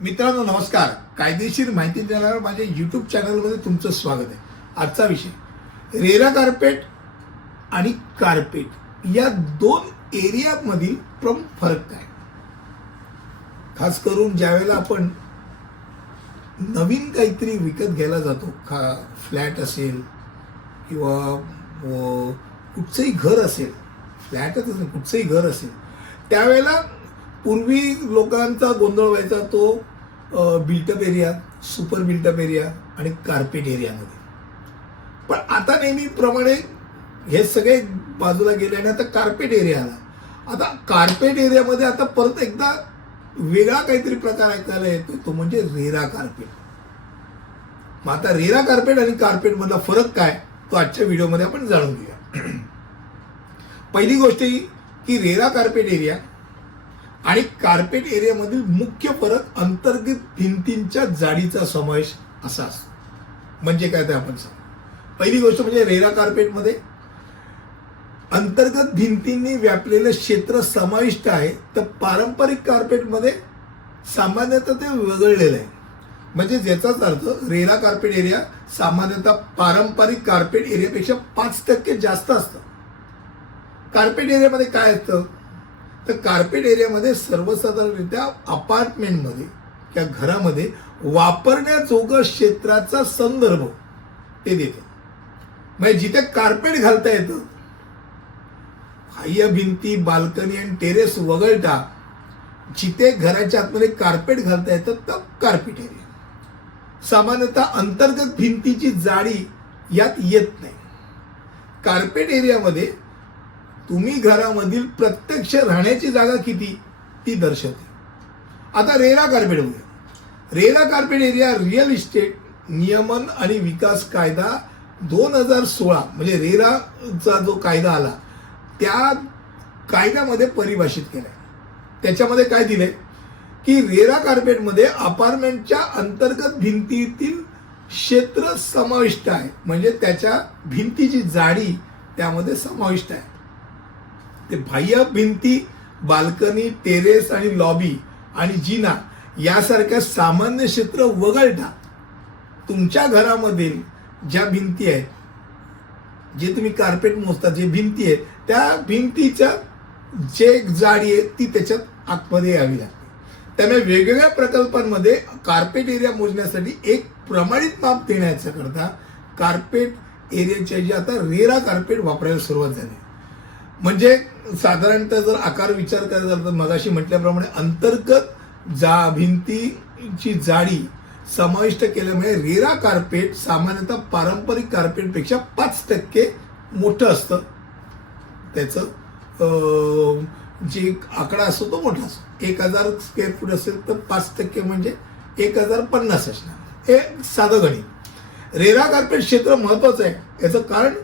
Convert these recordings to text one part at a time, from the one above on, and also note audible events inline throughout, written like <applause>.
मित्रांनो नमस्कार. कायदेशीर माहिती देणाऱ्या माझ्या यूट्यूब चॅनलमध्ये तुमचं स्वागत आहे. आजचा विषय. रेरा कार्पेट आणि कार्पेट या दोन एरियामधील प्रमुख फरक काय? खास करून ज्यावेळेला आपण नवीन काहीतरी विकत घ्यायला जातो खा फ्लॅट असेल किंवा कुठचंही घर असेल फ्लॅटच असेल कुठचंही घर असेल त्यावेळेला पूर्वी लोकांचा गोंधळ व्हायचा तो built up area super built up area आणि कार्पेट एरियामध्ये पण आता नेहमीप्रमाणे हे सगळे बाजूला गेले आणि आता कार्पेट एरिया आला. आता कार्पेट एरियामध्ये आता परत एकदा वेगळा काहीतरी प्रकार ऐकायला येतो तो म्हणजे रेरा कार्पेट मग आता रेरा कार्पेट आणि कार्पेटमधला फरक काय तो आजच्या व्हिडिओमध्ये आपण जाणून घेऊया. <clears throat> पहिली गोष्ट ही की रेरा कार्पेट एरिया आणि कार्पेट एरियामधील मुख्य फरक अंतर्गत भिंतींच्या जाडीचा समावेश असा असतो. म्हणजे काय ते आपण सांग. पहिली गोष्ट म्हणजे रेरा कार्पेटमध्ये अंतर्गत भिंतींनी व्यापलेलं क्षेत्र समाविष्ट आहे तर पारंपरिक कार्पेटमध्ये सामान्यतः ते वगळलेलं आहे. म्हणजे ज्याचाच अर्थ रेरा कार्पेट एरिया सामान्यतः पारंपरिक कार्पेट एरियापेक्षा पाच टक्के जास्त असतं. कार्पेट एरियामध्ये काय असतं? तर कार्पेट एरियामध्ये सर्वसाधारणरित्या अपार्टमेंटमध्ये किंवा घरामध्ये वापरण्याजोगं क्षेत्राचा संदर्भ ते देतं. म्हणजे जिथे कार्पेट घालता येतं बाह्य भिंती बाल्कनी आणि टेरेस वगळता जिथे घराच्या आतमध्ये कार्पेट घालता येतं तर कार्पेट एरिया सामान्यतः अंतर्गत भिंतीची जाडी यात येत नाही. कार्पेट एरियामध्ये तुम्ही घरामधील प्रत्यक्ष राहण्याची जागा किती ती दर्शवते. आता रेरा कार्पेट बघूया. RERA carpet area real estate नियमन आणि विकास कायदा दोन हजार सोळा म्हणजे रेराचा जो कायदा आला त्या कायद्यामध्ये परिभाषित केलाय. त्याच्यामध्ये काय दिले की रेरा कार्पेटमध्ये अपार्टमेंटच्या अंतर्गत भिंतीतील क्षेत्र समाविष्ट आहे. म्हणजे त्याच्या भिंतीची जाडी त्यामध्ये समाविष्ट आहे. ते बाह्य भिंती बाल्कनी टेरेस आणि लॉबी आणि जिना यासारख्या सामान्य क्षेत्र वगळता तुमच्या घरामधील ज्या भिंती आहेत जे तुम्ही कार्पेट मोजता जे भिंती आहेत त्या भिंतीच्या जे जाडी आहे ती त्याच्यात आतमध्ये यावी लागते. त्यामुळे वेगवेगळ्या प्रकल्पांमध्ये कार्पेट एरिया मोजण्यासाठी एक प्रमाणित माप देण्याच्या करता कार्पेट एरियाच्या जे आता रेरा कार्पेट वापरायला सुरुवात झाली. म्हणजे साधारणतः जर आकार विचार करायचा झाला तर मगाशी म्हटल्याप्रमाणे अंतर्गत जा भिंतीची जाडी समाविष्ट केल्यामुळे रेरा कार्पेट सामान्यतः पारंपरिक कार्पेटपेक्षा पाच टक्के मोठं असतं. त्याचं जे आकडा असतो तो मोठा असतो. एक हजार स्क्वेअर फूट असेल तर पाच टक्के म्हणजे एक हजार पन्नास असणार. हे साधं गणित. रेरा कार्पेट क्षेत्र महत्वाचं आहे. याचं कारण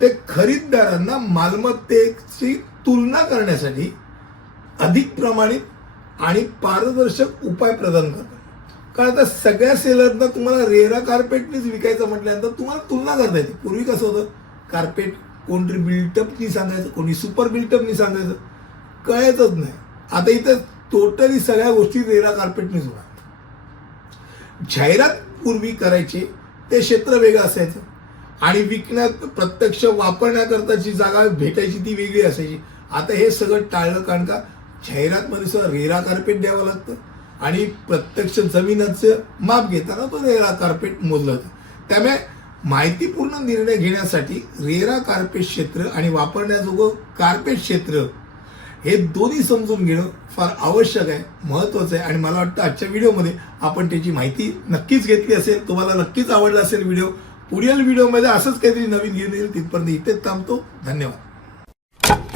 ते खरीददारांना मालमत्तेची तुलना करण्यासाठी अधिक प्रमाणित आणि पारदर्शक उपाय प्रदान करतात. कारण आता सगळ्या सेलरना तुम्हाला रेरा कार्पेटनीच विकायचं म्हटल्यानंतर तुम्हाला तुलना करता येते. पूर्वी कसं होतं? कार्पेट कोणतरी बिल्टअपनी सांगायचं कोणी सुपर बिल्टअपनी सांगायचं. कळायचंच नाही. आता इथं टोटली सगळ्या गोष्टी रेरा कार्पेटनीच होणार. जाहिरात पूर्वी करायची ते क्षेत्र वेगळं असायचं. आणि विकण्यात प्रत्यक्ष वापरण्याकरताची जागा भेटायची ती वेगळी असायची. आता हे सगळं टाळलं कारण का? जाहिरातमध्ये सुद्धा रेरा कार्पेट द्यावं लागतं आणि प्रत्यक्ष जमिनाचं माप घेताना तो रेरा कार्पेट मोजलं जातं. त्यामुळे माहितीपूर्ण निर्णय घेण्यासाठी रेरा कार्पेट क्षेत्र आणि वापरण्याजोगं कार्पेट क्षेत्र हे दोन्ही समजून घेणं फार आवश्यक आहे महत्वाचं आहे. आणि मला वाटतं आजच्या व्हिडिओमध्ये आपण त्याची माहिती नक्कीच घेतली असेल तुम्हाला नक्कीच आवडला असेल व्हिडिओ पुढील व्हिडिओमध्ये असंच काहीतरी नवीन घेऊन येईल तिथपर्यंत इथेच थांबतो. धन्यवाद.